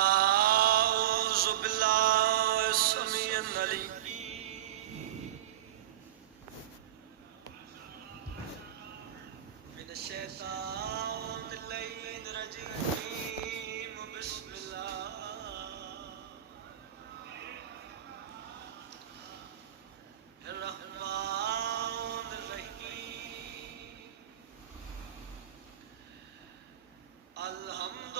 أعوذ بالله السميع العليم من الشيطان اللعين الرجيم بسم الله الرحمن الرحيم الحمد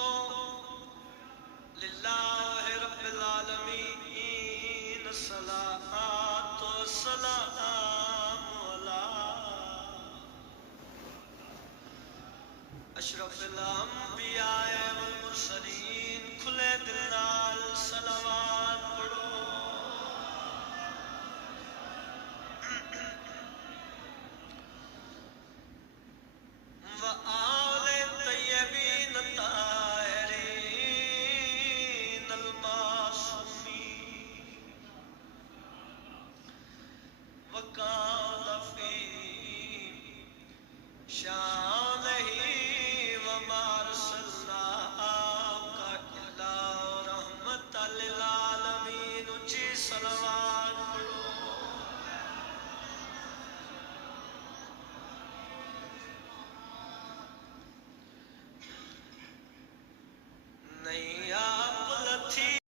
لله رب العالمين الصلاة والسلام على اشرف الانبیاء والمرسلین کھلے دل نال صلوات پڑھو وآل طیبین الطاہرین المعصومین وقال فی شان